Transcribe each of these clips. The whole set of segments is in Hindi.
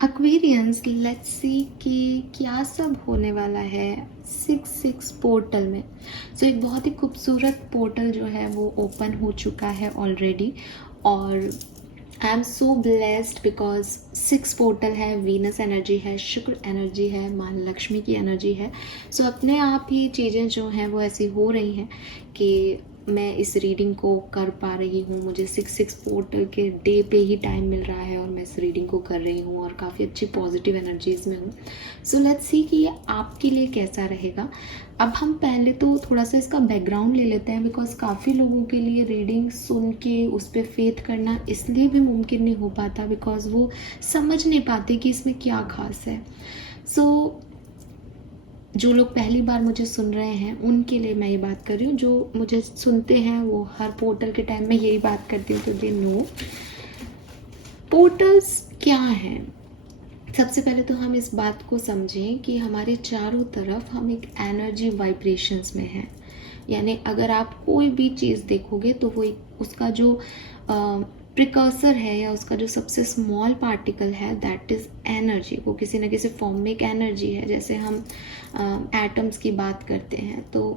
एक्वेरियंस, लेट्स सी कि क्या सब होने वाला है 6 पोर्टल में। एक बहुत ही खूबसूरत पोर्टल जो है वो ओपन हो चुका है ऑलरेडी। और I am so blessed because 6 portal है, वीनस एनर्जी है, शुक्र एनर्जी है, माँ लक्ष्मी की एनर्जी है। अपने आप ही चीज़ें जो हैं वो ऐसी हो रही हैं कि मैं इस रीडिंग को कर पा रही हूँ। मुझे 6 पोर्टल के डे पे ही टाइम मिल रहा है और मैं इस रीडिंग को कर रही हूँ और काफ़ी अच्छी पॉजिटिव एनर्जीज़ में हूँ। लेट्स सी कि ये आपके लिए कैसा रहेगा। अब हम पहले तो थोड़ा सा इसका बैकग्राउंड ले लेते हैं, बिकॉज काफ़ी लोगों के लिए रीडिंग सुन के उस पर फेथ करना इसलिए भी मुमकिन नहीं हो पाता बिकॉज वो समझ नहीं पाते कि इसमें क्या खास है। जो लोग पहली बार मुझे सुन रहे हैं उनके लिए मैं ये बात कर रही हूँ। जो मुझे सुनते हैं वो हर पोर्टल के टाइम में यही बात करती हूँ, तो दे नो पोर्टल्स क्या हैं। सबसे पहले तो हम इस बात को समझें कि हमारे चारों तरफ हम एक एनर्जी वाइब्रेशंस में हैं। यानी अगर आप कोई भी चीज़ देखोगे तो वो उसका जो प्रिकर्सर है या उसका जो सबसे स्मॉल पार्टिकल है दैट इज़ एनर्जी। वो किसी न किसी फॉर्म में एक एनर्जी है। जैसे हम एटम्स की बात करते हैं तो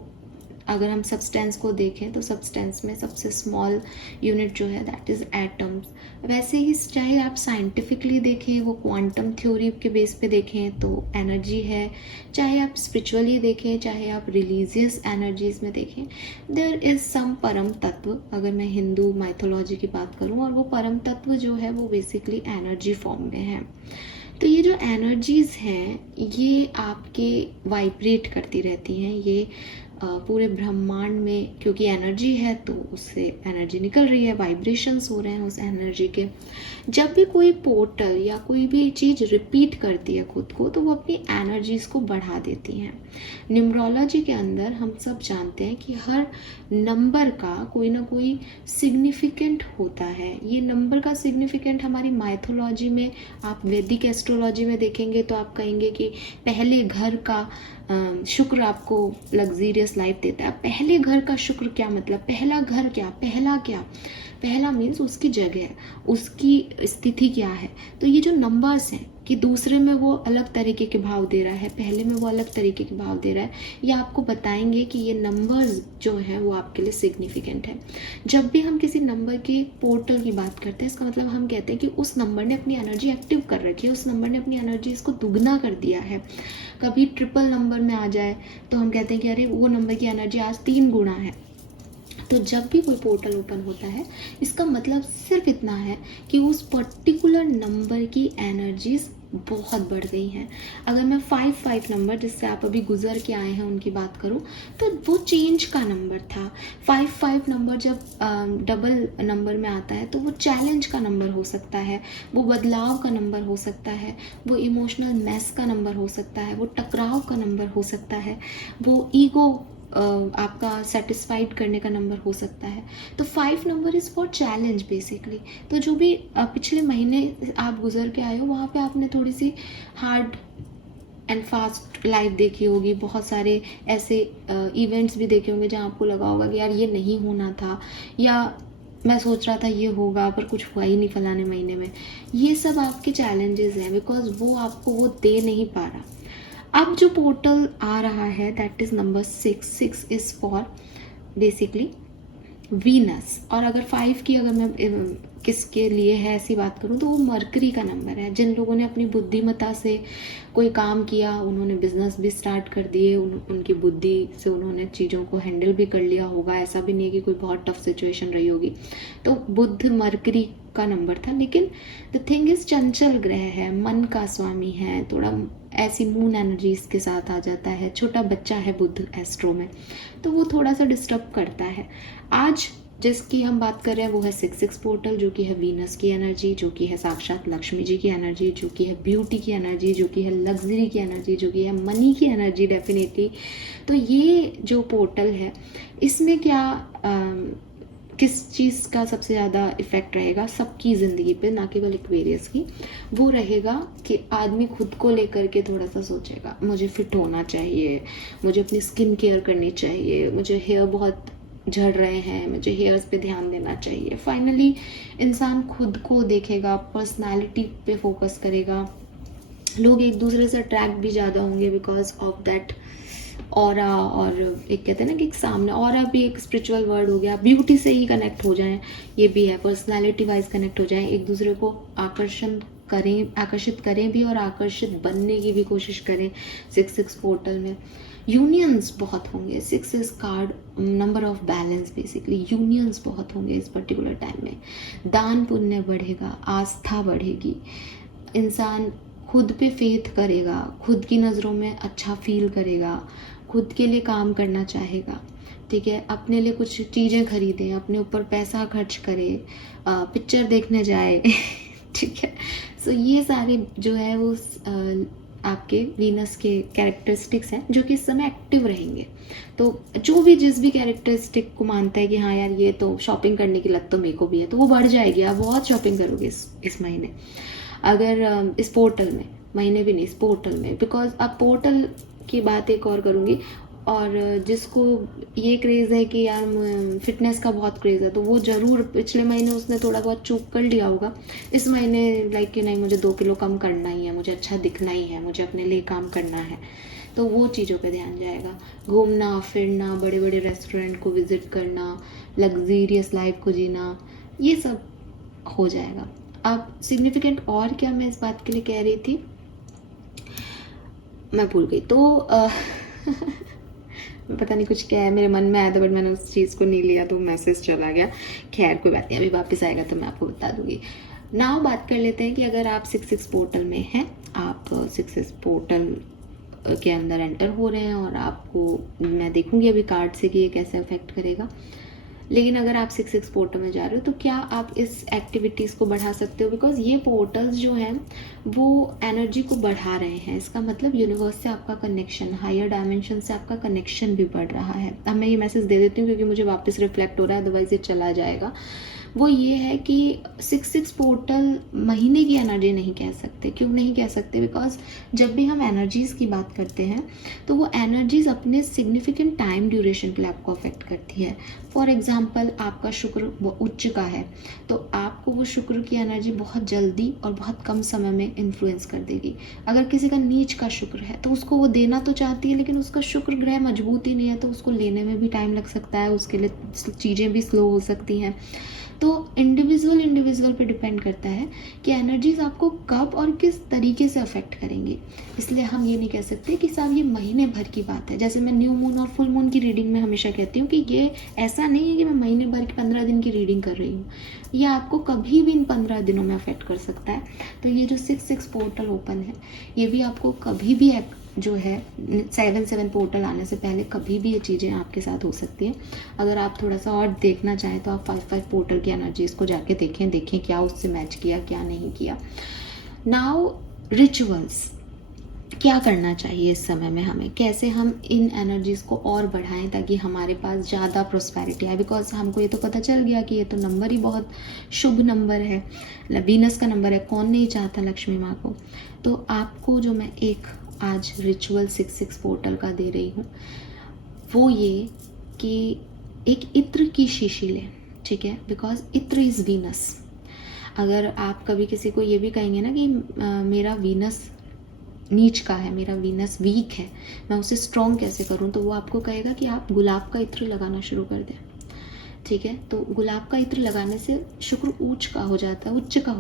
अगर हम सब्सटेंस को देखें तो सब्सटेंस में सबसे स्मॉल यूनिट जो है दैट इज़ एटम्स। वैसे ही चाहे आप साइंटिफिकली देखें, वो क्वांटम थ्योरी के बेस पे देखें तो एनर्जी है, चाहे आप स्पिरिचुअली देखें, चाहे आप रिलीजियस एनर्जीज में देखें, देयर इज़ सम परम तत्व। अगर मैं हिंदू माइथोलॉजी की बात करूं, और वो परम तत्व जो है वो बेसिकली एनर्जी फॉर्म में है। तो ये जो एनर्जीज़ हैं ये आपके वाइब्रेट करती रहती हैं। ये पूरे ब्रह्मांड में, क्योंकि एनर्जी है तो उससे एनर्जी निकल रही है, वाइब्रेशंस हो रहे हैं उस एनर्जी के। जब भी कोई पोर्टल या कोई भी चीज़ रिपीट करती है खुद को तो वो अपनी एनर्जीज़ को बढ़ा देती हैं। न्यूमरोलॉजी के अंदर हम सब जानते हैं कि हर नंबर का कोई ना कोई सिग्निफिकेंट होता है। ये नंबर का सिग्निफिकेंट हमारी माइथोलॉजी में, आप वैदिक एस्ट्रोलॉजी में देखेंगे तो आप कहेंगे कि पहले घर का शुक्र आपको लग्जीरियस लाइफ देता है। पहले घर का शुक्र क्या मतलब, पहला घर क्या, पहला क्या, पहला मीन्स उसकी जगह, उसकी स्थिति क्या है। तो ये जो नंबर्स हैं कि दूसरे में वो अलग तरीके के भाव दे रहा है, पहले में वो अलग तरीके के भाव दे रहा है, ये आपको बताएंगे कि ये नंबर्स जो हैं वो आपके लिए सिग्निफिकेंट है। जब भी हम किसी नंबर के पोर्टल की बात करते हैं इसका मतलब हम कहते हैं कि उस नंबर ने अपनी एनर्जी एक्टिव कर रखी है, उस नंबर ने अपनी एनर्जी इसको दुगना कर दिया है। कभी ट्रिपल नंबर में आ जाए तो हम कहते हैं कि अरे वो नंबर की एनर्जी आज 3 गुना है। तो जब भी कोई पोर्टल ओपन होता है इसका मतलब सिर्फ इतना है कि उस पर्टिकुलर नंबर की एनर्जीज बहुत बढ़ गई हैं। अगर मैं 5 नंबर जिससे आप अभी गुजर के आए हैं उनकी बात करूं तो वो चेंज का नंबर था। 5 नंबर जब डबल नंबर में आता है तो वो चैलेंज का नंबर हो सकता है, वो बदलाव का नंबर हो सकता है, वो इमोशनल मैस का नंबर हो सकता है, वो टकराव का नंबर हो सकता है, वो ईगो आपका सेटिस्फाइड करने का नंबर हो सकता है। तो 5 number is for challenge basically. तो जो भी पिछले महीने आप गुजर के आए हो वहाँ पे आपने थोड़ी सी हार्ड एंड फास्ट लाइफ देखी होगी, बहुत सारे ऐसे इवेंट्स भी देखे होंगे जहाँ आपको लगा होगा कि यार ये नहीं होना था, या मैं सोच रहा था ये होगा पर कुछ हुआ ही नहीं फलाने महीने में। ये सब आपके चैलेंजेस हैं बिकॉज वो आपको वो दे नहीं पा रहा। अब जो पोर्टल आ रहा है that is number 6 is for basically Venus. और अगर 5 की अगर मैं किसके लिए है ऐसी बात करूँ तो वो मरकरी का नंबर है। जिन लोगों ने अपनी बुद्धिमत्ता से कोई काम किया, उन्होंने बिजनेस भी स्टार्ट कर दिए, उनकी बुद्धि से उन्होंने चीज़ों को हैंडल भी कर लिया होगा। ऐसा भी नहीं है कि कोई बहुत टफ सिचुएशन रही होगी। तो बुध मरकरी का नंबर था। लेकिन द थिंग इज चंचल ग्रह है, मन का स्वामी है, थोड़ा ऐसी मून एनर्जीज के साथ आ जाता है, छोटा बच्चा है बुध एस्ट्रो में, तो वो थोड़ा सा डिस्टर्ब करता है। आज जिसकी हम बात कर रहे हैं वो है 6 पोर्टल, जो कि है वीनस की एनर्जी, जो कि है साक्षात लक्ष्मी जी की एनर्जी, जो कि है ब्यूटी की एनर्जी, जो कि है लग्जरी की एनर्जी, जो कि है मनी की एनर्जी डेफिनेटली। तो ये जो पोर्टल है इसमें क्या किस चीज़ का सबसे ज़्यादा इफ़ेक्ट रहेगा सबकी ज़िंदगी पे, ना केवल एक्वेरियस की, वो रहेगा कि आदमी खुद को लेकर के थोड़ा सा सोचेगा, मुझे फिट होना चाहिए, मुझे अपनी स्किन केयर करनी चाहिए, मुझे हेयर बहुत झड़ रहे हैं, मुझे हेयर्स पे ध्यान देना चाहिए। फाइनली इंसान खुद को देखेगा, पर्सनालिटी पे फोकस करेगा, लोग एक दूसरे से अट्रैक्ट भी ज़्यादा होंगे बिकॉज ऑफ दैट ऑरा। और एक कहते हैं ना कि एक सामने ऑरा भी एक स्पिरिचुअल वर्ड हो गया, ब्यूटी से ही कनेक्ट हो जाएं, ये भी है, पर्सनालिटी वाइज कनेक्ट हो जाएं, एक दूसरे को आकर्षित करें भी और आकर्षित बनने की भी कोशिश करें। 6 पोर्टल में यूनियंस बहुत होंगे। 6 card number of balance, basically unions बहुत होंगे इस पर्टिकुलर टाइम में। दान पुण्य बढ़ेगा, आस्था बढ़ेगी, इंसान खुद पे फेथ करेगा, खुद की नज़रों में अच्छा फील करेगा, खुद के लिए काम करना चाहेगा, ठीक है, अपने लिए कुछ चीज़ें खरीदें, अपने ऊपर पैसा खर्च करे, पिक्चर देखने जाए ठीक है। सो ये सारे जो है वो आपके वीनस के कैरेक्टरिस्टिक्स हैं जो कि इस समय एक्टिव रहेंगे। तो जो भी जिस भी कैरेक्टरिस्टिक को मानता है कि हाँ यार ये तो शॉपिंग करने की लत तो मेरे को भी है, तो वो बढ़ जाएगी, आप बहुत शॉपिंग करोगे इस महीने। अगर इस पोर्टल में, महीने भी नहीं, इस पोर्टल में, बिकॉज अब पोर्टल की बात एक और करूँगी। और जिसको ये क्रेज़ है कि यार फिटनेस का बहुत क्रेज़ है, तो वो ज़रूर पिछले महीने उसने थोड़ा बहुत चूक कर लिया होगा, इस महीने लाइक कि नहीं मुझे 2 किलो कम करना ही है, मुझे अच्छा दिखना ही है, मुझे अपने लिए काम करना है, तो वो चीज़ों पे ध्यान जाएगा। घूमना फिरना, बड़े बड़े रेस्टोरेंट को विज़िट करना, लग्जीरियस लाइफ को जीना, ये सब हो जाएगा। अब सिग्निफिकेंट और क्या मैं इस बात के लिए कह रही थी, मैं भूल गई। तो पता नहीं कुछ क्या है मेरे मन में आया था, बट मैंने उस चीज़ को नहीं लिया तो मैसेज चला गया। खैर कोई बात नहीं, अभी वापस आएगा तो मैं आपको बता दूंगी। नाउ बात कर लेते हैं कि अगर आप 6 पोर्टल में हैं, आप 6 पोर्टल के अंदर एंटर हो रहे हैं, और आपको मैं देखूंगी अभी कार्ड से कि ये कैसे अफेक्ट करेगा। लेकिन अगर आप 6 पोर्टल में जा रहे हो तो क्या आप इस एक्टिविटीज़ को बढ़ा सकते हो, बिकॉज ये पोर्टल्स जो हैं वो एनर्जी को बढ़ा रहे हैं। इसका मतलब यूनिवर्स से आपका कनेक्शन, हायर डायमेंशन से आपका कनेक्शन भी बढ़ रहा है। अब मैं ये मैसेज दे देती हूँ क्योंकि मुझे वापस रिफ्लेक्ट हो रहा है, अदरवाइज ये चला जाएगा। वो ये है कि 6 पोर्टल महीने की एनर्जी नहीं कह सकते। क्यों नहीं कह सकते? बिकॉज जब भी हम एनर्जीज़ की बात करते हैं तो वो एनर्जीज़ अपने सिग्निफिकेंट टाइम ड्यूरेशन के लिए आपको अफेक्ट करती है। फॉर एग्जाम्पल आपका शुक्र उच्च का है तो आपको वो शुक्र की एनर्जी बहुत जल्दी और बहुत कम समय में इन्फ्लुएंस कर देगी। अगर किसी का नीच का शुक्र है तो उसको वो देना तो चाहती है, लेकिन उसका शुक्र ग्रह मजबूत ही नहीं है, तो उसको लेने में भी टाइम लग सकता है, उसके लिए चीज़ें भी स्लो हो सकती हैं। तो इंडिविजुअल पे डिपेंड करता है कि एनर्जीज आपको कब और किस तरीके से अफेक्ट करेंगे। इसलिए हम ये नहीं कह सकते कि साहब ये महीने भर की बात है। जैसे मैं न्यू मून और फुल मून की रीडिंग में हमेशा कहती हूँ कि ये ऐसा नहीं है कि मैं महीने भर की 15 दिन की रीडिंग कर रही हूँ, ये आपको कभी भी इन 15 दिनों में अफेक्ट कर सकता है। तो ये जो 6 पोर्टल ओपन है, ये भी आपको कभी भी जो है 7 पोर्टल आने से पहले कभी भी ये चीज़ें आपके साथ हो सकती हैं। अगर आप थोड़ा सा और देखना चाहें तो आप 5 पोर्टल की एनर्जीज को जाके देखें क्या उससे मैच किया क्या नहीं किया। नाउ रिचुअल्स, क्या करना चाहिए इस समय में, हमें कैसे हम इन एनर्जीज़ को और बढ़ाएं ताकि हमारे पास ज़्यादा प्रोस्पेरिटी आए। बिकॉज हमको ये तो पता चल गया कि ये तो नंबर ही बहुत शुभ नंबर है, वीनस का नंबर है, कौन नहीं चाहता लक्ष्मी माँ को। तो आपको जो मैं एक आज रिचुअल 6 पोर्टल का दे रही हूँ वो ये कि एक इत्र की शीशी लें, ठीक है, बिकॉज इत्र इज़ वीनस। अगर आप कभी किसी को ये भी कहेंगे ना कि मेरा वीनस नीच का है, मेरा वीनस वीक है, मैं उसे स्ट्रॉन्ग कैसे करूं, तो वो आपको कहेगा कि आप गुलाब का इत्र लगाना शुरू कर दें, ठीक है। तो गुलाब का इत्र लगाने से शुक्र उच्च का हो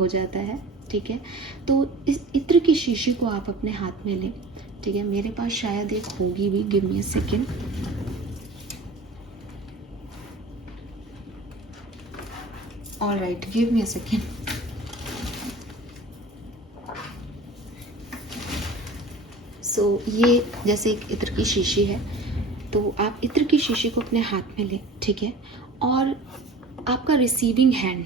जाता है, ठीक है। तो इस इत्र की शीशी को आप अपने हाथ में लें, ठीक है। मेरे पास शायद एक होगी भी, give me a second. All right, give me a second. So ये जैसे एक इत्र की शीशी है, तो आप इत्र की शीशी को अपने हाथ में लें, ठीक है। और आपका रिसीविंग हैंड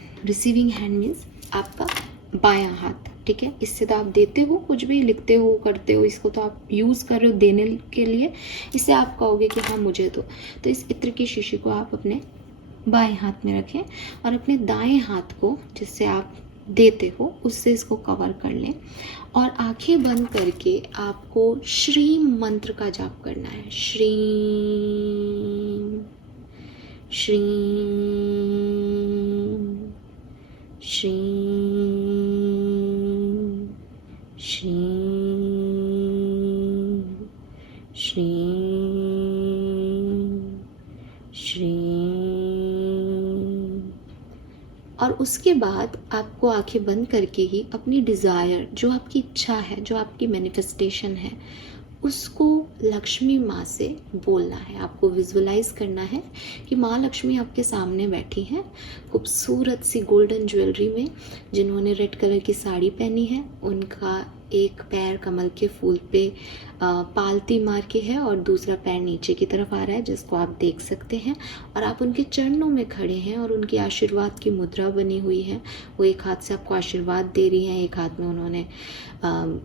मीन्स आपका बायां हाथ, ठीक है। इससे तो आप देते हो, कुछ भी लिखते हो करते हो, इसको तो आप यूज़ कर रहे हो देने के लिए, इससे आप कहोगे कि हाँ मुझे तो इस इत्र की शीशी को आप अपने बाएं हाथ में रखें और अपने दाएं हाथ को जिससे आप देते हो उससे इसको कवर कर लें, और आंखें बंद करके आपको श्रीम मंत्र का जाप करना है। श्रीम श्रीम श्रीम श्रीम श्रीं श्रीं। और उसके बाद आपको आंखें बंद करके ही अपनी डिज़ायर, जो आपकी इच्छा है, जो आपकी मैनिफेस्टेशन है, उसको लक्ष्मी माँ से बोलना है। आपको विजुअलाइज करना है कि माँ लक्ष्मी आपके सामने बैठी हैं, खूबसूरत सी गोल्डन ज्वेलरी में, जिन्होंने रेड कलर की साड़ी पहनी है। उनका एक पैर कमल के फूल पे पालती मार के है और दूसरा पैर नीचे की तरफ आ रहा है, जिसको आप देख सकते हैं। और आप उनके चरणों में खड़े हैं और उनकी आशीर्वाद की मुद्रा बनी हुई है। वो एक हाथ से आपको आशीर्वाद दे रही हैं, एक हाथ में उन्होंने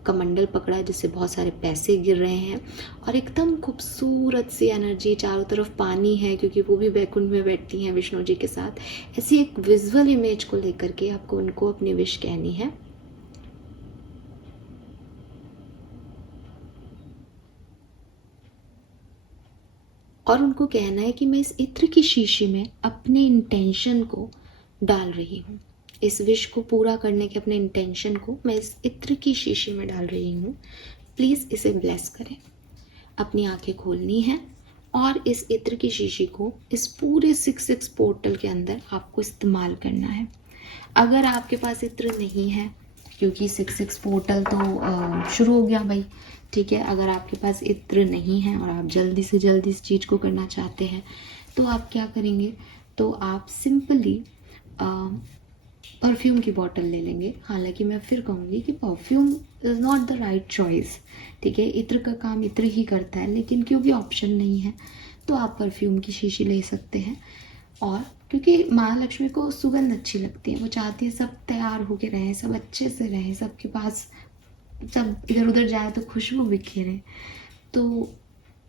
कमंडल पकड़ा है जिससे बहुत सारे पैसे गिर रहे हैं। और एकदम खूबसूरत सी एनर्जी, चारों तरफ पानी है क्योंकि वो भी वैकुंठ में बैठती हैं विष्णु जी के साथ। ऐसी एक विजुअल इमेज को लेकर के आपको उनको अपनी विश कहनी है। और उनको कहना है कि मैं इस इत्र की शीशी में अपने इंटेंशन को डाल रही हूँ। इस विश को पूरा करने के अपने इंटेंशन को मैं इस इत्र की शीशी में डाल रही हूँ। प्लीज़ इसे ब्लेस करें। अपनी आंखें खोलनी है और इस इत्र की शीशी को इस पूरे 6 पोर्टल के अंदर आपको इस्तेमाल करना है। अगर आपके पास इत्र नहीं है, क्योंकि 6 पोर्टल तो शुरू हो गया भाई, ठीक है। अगर आपके पास इत्र नहीं है और आप जल्दी से जल्दी इस चीज़ को करना चाहते हैं, तो आप क्या करेंगे, तो आप सिंपली परफ्यूम की बॉटल ले लेंगे। हालांकि मैं फिर कहूँगी कि perfume is not the right choice, ठीक है। इत्र का काम इत्र ही करता है, लेकिन क्योंकि ऑप्शन नहीं है तो आप परफ्यूम की शीशी ले सकते हैं। और क्योंकि माँ लक्ष्मी को सुगंध अच्छी लगती है, वो चाहती है सब तैयार होके रहें, सब अच्छे से रहें, सबके पास, सब इधर उधर जाए तो खुशबू बिखेरे। तो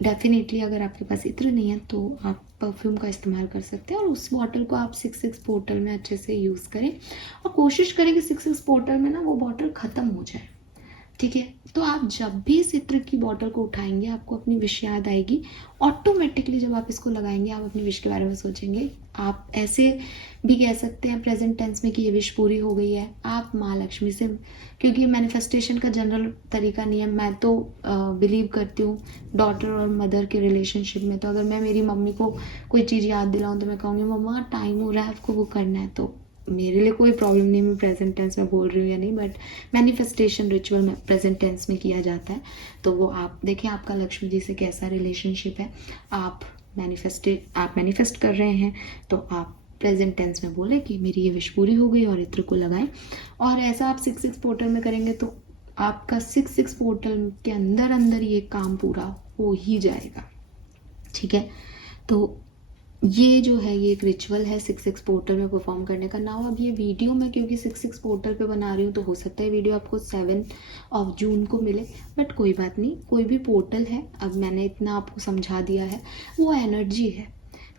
डेफिनेटली अगर आपके पास इत्र नहीं है तो आप परफ्यूम का इस्तेमाल कर सकते हैं। और उस बॉटल को आप 6 पोर्टल में अच्छे से यूज़ करें और कोशिश करें कि 6 पोर्टल में ना वो बॉटल ख़त्म हो जाए, ठीक है। तो आप जब भी इस इत्र की बॉटल को उठाएंगे आपको अपनी विश याद आएगी। ऑटोमेटिकली जब आप इसको लगाएंगे आप अपनी विश के बारे में सोचेंगे। आप ऐसे भी कह सकते हैं प्रेजेंट टेंस में कि ये विश पूरी हो गई है। आप माँ लक्ष्मी से, क्योंकि मैनिफेस्टेशन का जनरल तरीका नहीं है, मैं तो बिलीव करती हूँ डॉटर और मदर के रिलेशनशिप में। तो अगर मैं मेरी मम्मी को कोई चीज़ याद दिलाऊँ तो मैं कहूँगी मम्मा टाइम हो रहा है, आपको वो करना है। तो मेरे लिए कोई प्रॉब्लम नहीं, मैं प्रेजेंट टेंस में बोल रही हूँ या नहीं, बट मैनिफेस्टेशन रिचुअल में प्रेजेंट टेंस में किया जाता है। तो वो आप देखें आपका लक्ष्मी जी से कैसा रिलेशनशिप है। आप मैनिफेस्ट कर रहे हैं तो आप प्रेजेंट टेंस में बोले कि मेरी ये विश पूरी हो गई और इत्र को लगाएं। और ऐसा आप 6 पोर्टल में करेंगे तो आपका 6 पोर्टल के अंदर अंदर ये काम पूरा हो ही जाएगा, ठीक है। तो ये जो है ये एक रिचुअल है 6 पोर्टल में परफॉर्म करने का। नाउ अब ये वीडियो मैं क्योंकि 6 पोर्टल पे बना रही हूँ तो हो सकता है वीडियो आपको 7 जून को मिले, बट कोई बात नहीं। कोई भी पोर्टल है, अब मैंने इतना आपको समझा दिया है, वो एनर्जी है।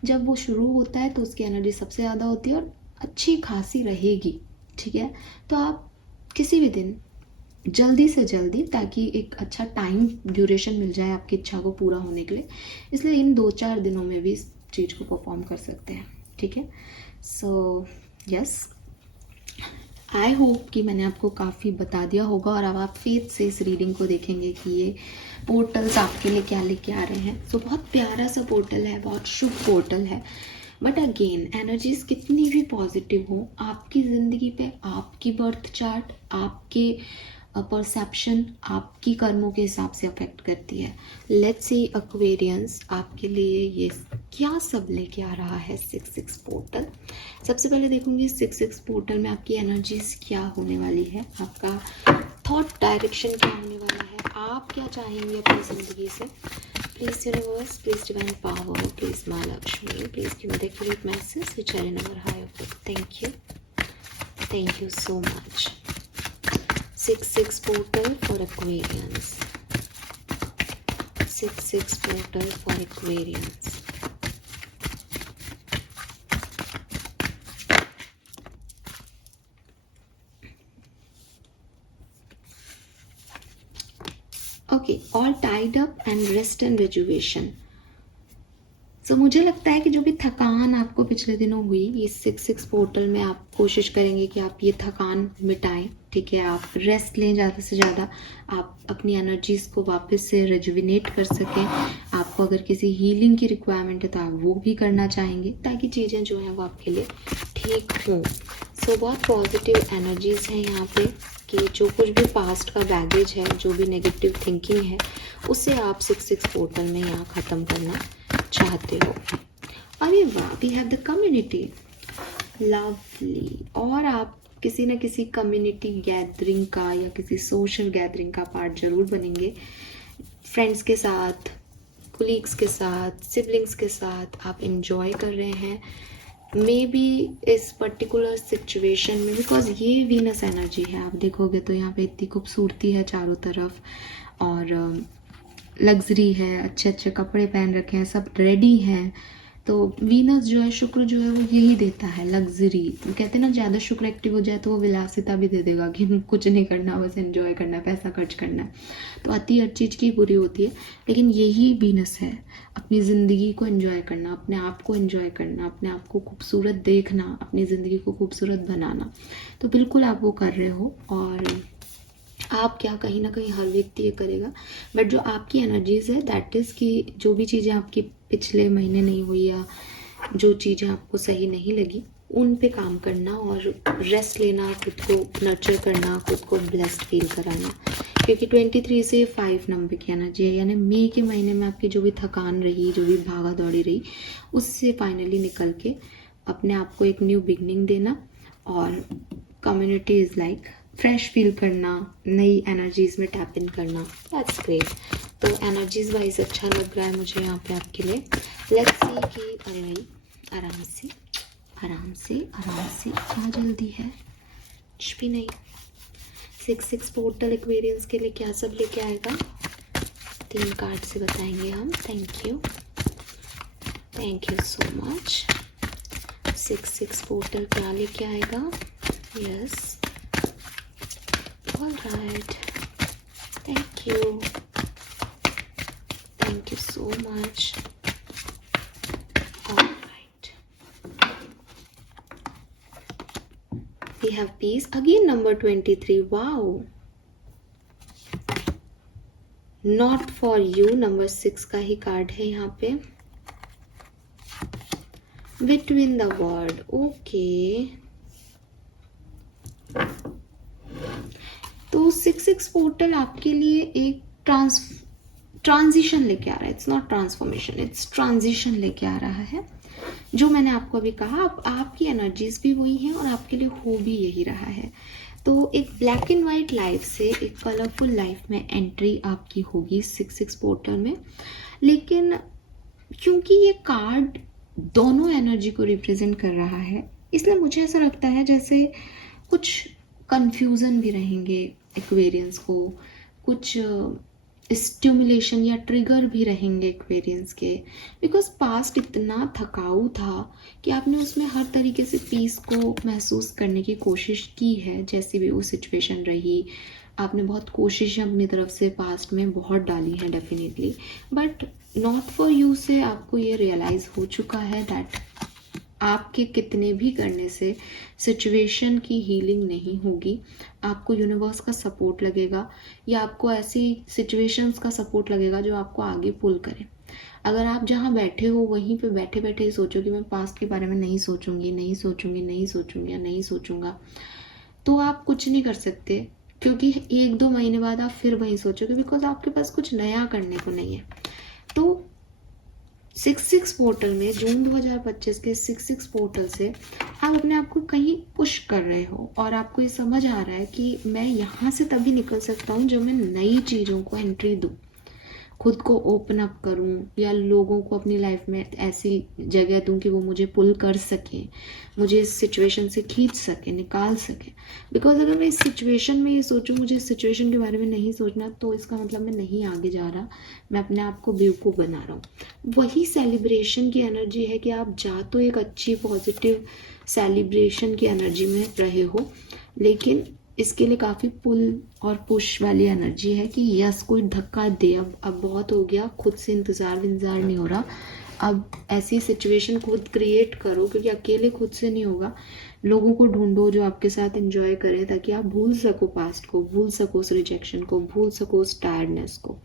जब वो शुरू होता है तो उसकी एनर्जी सबसे ज़्यादा होती है और अच्छी खासी रहेगी, ठीक है। तो आप किसी भी दिन जल्दी से जल्दी, ताकि एक अच्छा टाइम ड्यूरेशन मिल जाए आपकी इच्छा को पूरा होने के लिए, इसलिए इन 2-4 दिनों में भी इस चीज़ को परफॉर्म कर सकते हैं, ठीक है। सो यस, आई होप कि मैंने आपको काफ़ी बता दिया होगा और अब आप फेथ से इस रीडिंग को देखेंगे कि ये पोर्टल्स आपके लिए क्या लेके आ रहे हैं। सो बहुत प्यारा सा पोर्टल है, बहुत शुभ पोर्टल है। बट अगेन एनर्जीज कितनी भी पॉजिटिव हो, आपकी ज़िंदगी पे आपकी बर्थ चार्ट, आपके परसेप्शन, आपकी कर्मों के हिसाब से अफेक्ट करती है। लेट्स सी एक्वेरियंस आपके लिए ये क्या सब लेके आ रहा है 6 पोर्टल। सबसे पहले देखूंगी 6 पोर्टल में आपकी एनर्जीज क्या होने वाली है, आपका थॉट डायरेक्शन क्या होने वाला है, आप क्या चाहेंगे अपनी ज़िंदगी से। Please universe, please divine power, please माँ Lakshmi, please give me the accurate message which are in our higher power. Thank you so much. 6 portal for Aquarians. 6 portal for Aquarians. Okay, all tied up and rest and rejuvenation. सो मुझे लगता है कि जो भी थकान आपको पिछले दिनों हुई, ये 6-6 पोर्टल में आप कोशिश करेंगे कि आप ये थकान मिटाएं, ठीक है। आप रेस्ट लें ज़्यादा से ज़्यादा, आप अपनी एनर्जीज़ को वापस से रिजुविनेट कर सकें। आपको अगर किसी हीलिंग की रिक्वायरमेंट है तो आप वो भी करना चाहेंगे, ताकि चीज़ें जो हैं वो आपके लिए ठीक हों। सो बहुत पॉजिटिव एनर्जीज़ हैं यहाँ पे कि जो कुछ भी पास्ट का बैगेज है, जो भी नेगेटिव थिंकिंग है, उसे आप 6-6 पोर्टल में यहाँ ख़त्म करना चाहते हो। अरे वाह, we have the community, lovely. और आप किसी न किसी कम्युनिटी गैदरिंग का या किसी सोशल गैदरिंग का पार्ट जरूर बनेंगे, फ्रेंड्स के साथ, कोलीग्स के साथ, सिबलिंग्स के साथ आप इंजॉय कर रहे हैं मे बी इस पर्टिकुलर सिचुएशन में, बिकॉज ये वीनस एनर्जी है। आप देखोगे तो यहाँ पे इतनी खूबसूरती है चारों तरफ, और लग्जरी है, अच्छे अच्छे कपड़े पहन रखे हैं, सब रेडी हैं। तो वीनस जो है, शुक्र जो है, वो यही देता है, लग्जरी। कहते हैं ना, ज़्यादा शुक्र एक्टिव हो जाए तो वो विलासिता भी दे देगा कि कुछ नहीं करना, बस एंजॉय करना है, पैसा खर्च करना है। तो अति हर चीज़ की बुरी होती है, लेकिन यही वीनस है, अपनी ज़िंदगी को एंजॉय करना, अपने आप को एंजॉय करना, अपने आप को खूबसूरत देखना, अपनी ज़िंदगी को खूबसूरत बनाना। तो बिल्कुल आप वो कर रहे हो, और आप क्या, कहीं ना कहीं हर व्यक्ति ये करेगा। बट जो आपकी एनर्जीज है, दैट इज़ कि जो भी चीज़ें आपकी पिछले महीने नहीं हुई या जो चीज़ें आपको सही नहीं लगी, उन पे काम करना और रेस्ट लेना, खुद को नर्चर करना, खुद को ब्लेस्ड फील कराना। क्योंकि 23 से 5 नंबर की एनर्जी है, यानी मई के महीने में आपकी जो भी थकान रही, जो भी भागा दौड़ी रही, उससे फाइनली निकल के अपने आप को एक न्यू बिगनिंग देना। और community is like fresh feel करना, नई एनर्जीज में टैप इन करना, दैट्स ग्रेट। तो एनर्जीज वाइज अच्छा लग रहा है मुझे यहाँ पे आपके लिए। लेट्स सी कि, अरे भाई आराम से आराम से आराम से, क्या जल्दी है, कुछ भी नहीं। 6-6 पोर्टल एक्वेरियंस के लिए क्या सब लेके आएगा, 3 कार्ड से बताएंगे हम। Thank you so much. 6-6 portal क्या लेके आएगा, yes, all right, thank you so much. All right, we have peace again, number 23. Wow, not for you, number 6 का ही कार्ड है यहाँ पे। Between the word, okay. तो 6-6 पोर्टल आपके लिए एक ट्रांजिशन लेके आ रहा है। It's not transformation, it's transition लेके आ रहा है। जो मैंने आपको अभी कहा, आपकी एनर्जीज भी वही हैं और आपके लिए हो भी यही रहा है। तो एक ब्लैक एंड वाइट लाइफ से एक कलरफुल लाइफ में एंट्री आपकी होगी 6-6 पोर्टल में। लेकिन क्योंकि ये कार्ड दोनों एनर्जी को रिप्रेजेंट कर रहा है, इसलिए मुझे ऐसा लगता है जैसे कुछ कंफ्यूजन भी रहेंगे एक्वेरियंस को, कुछ स्टिमुलेशन या ट्रिगर भी रहेंगे एक्वेरियंस के, बिकॉज पास्ट इतना थकाऊ था कि आपने उसमें हर तरीके से पीस को महसूस करने की कोशिश की है। जैसी भी वो सिचुएशन रही, आपने बहुत कोशिशें अपनी तरफ से पास्ट में बहुत डाली हैं definitely, but not for you से आपको ये रियलाइज़ हो चुका है दैट आपके कितने भी करने से सिचुएशन की हीलिंग नहीं होगी। आपको यूनिवर्स का सपोर्ट लगेगा, या आपको ऐसी सिचुएशंस का सपोर्ट लगेगा जो आपको आगे पुल करे। अगर आप जहाँ बैठे हो वहीं पे बैठे बैठे ही सोचो कि मैं पास्ट के बारे में नहीं सोचूंगी, नहीं सोचूंगी, नहीं सोचूंगी या नहीं सोचूंगा, तो आप कुछ नहीं कर सकते, क्योंकि 1-2 महीने बाद आप फिर वहीं सोचोगे, बिकॉज आपके पास कुछ नया करने को नहीं है। तो 6-6 पोर्टल में जून 2025 के 6-6 पोर्टल से आप अपने आप को कहीं पुश कर रहे हो, और आपको ये समझ आ रहा है कि मैं यहाँ से तभी निकल सकता हूँ जब मैं नई चीज़ों को एंट्री दूँ, खुद को ओपन अप करूं, या लोगों को अपनी लाइफ में ऐसी जगह दूं कि वो मुझे पुल कर सके, मुझे इस सिचुएशन से खींच सके, निकाल सके। बिकॉज अगर मैं इस सिचुएशन में ये सोचूं, मुझे इस सिचुएशन के बारे में नहीं सोचना, तो इसका मतलब मैं नहीं आगे जा रहा, मैं अपने आप को बेवकूफ़ बना रहा हूँ। वही सेलिब्रेशन की एनर्जी है कि आप जा तो एक अच्छी पॉजिटिव सेलिब्रेशन की एनर्जी में रहे हो, लेकिन इसके लिए काफ़ी पुल और पुश वाली एनर्जी है कि यस कोई धक्का दे, अब बहुत हो गया, खुद से इंतज़ार नहीं हो रहा, अब ऐसी सिचुएशन खुद क्रिएट करो, क्योंकि अकेले खुद से नहीं होगा। लोगों को ढूंढो जो आपके साथ एंजॉय करें, ताकि आप भूल सको पास्ट को, भूल सको उस रिजेक्शन को, भूल सको उस टायर्डनेस को।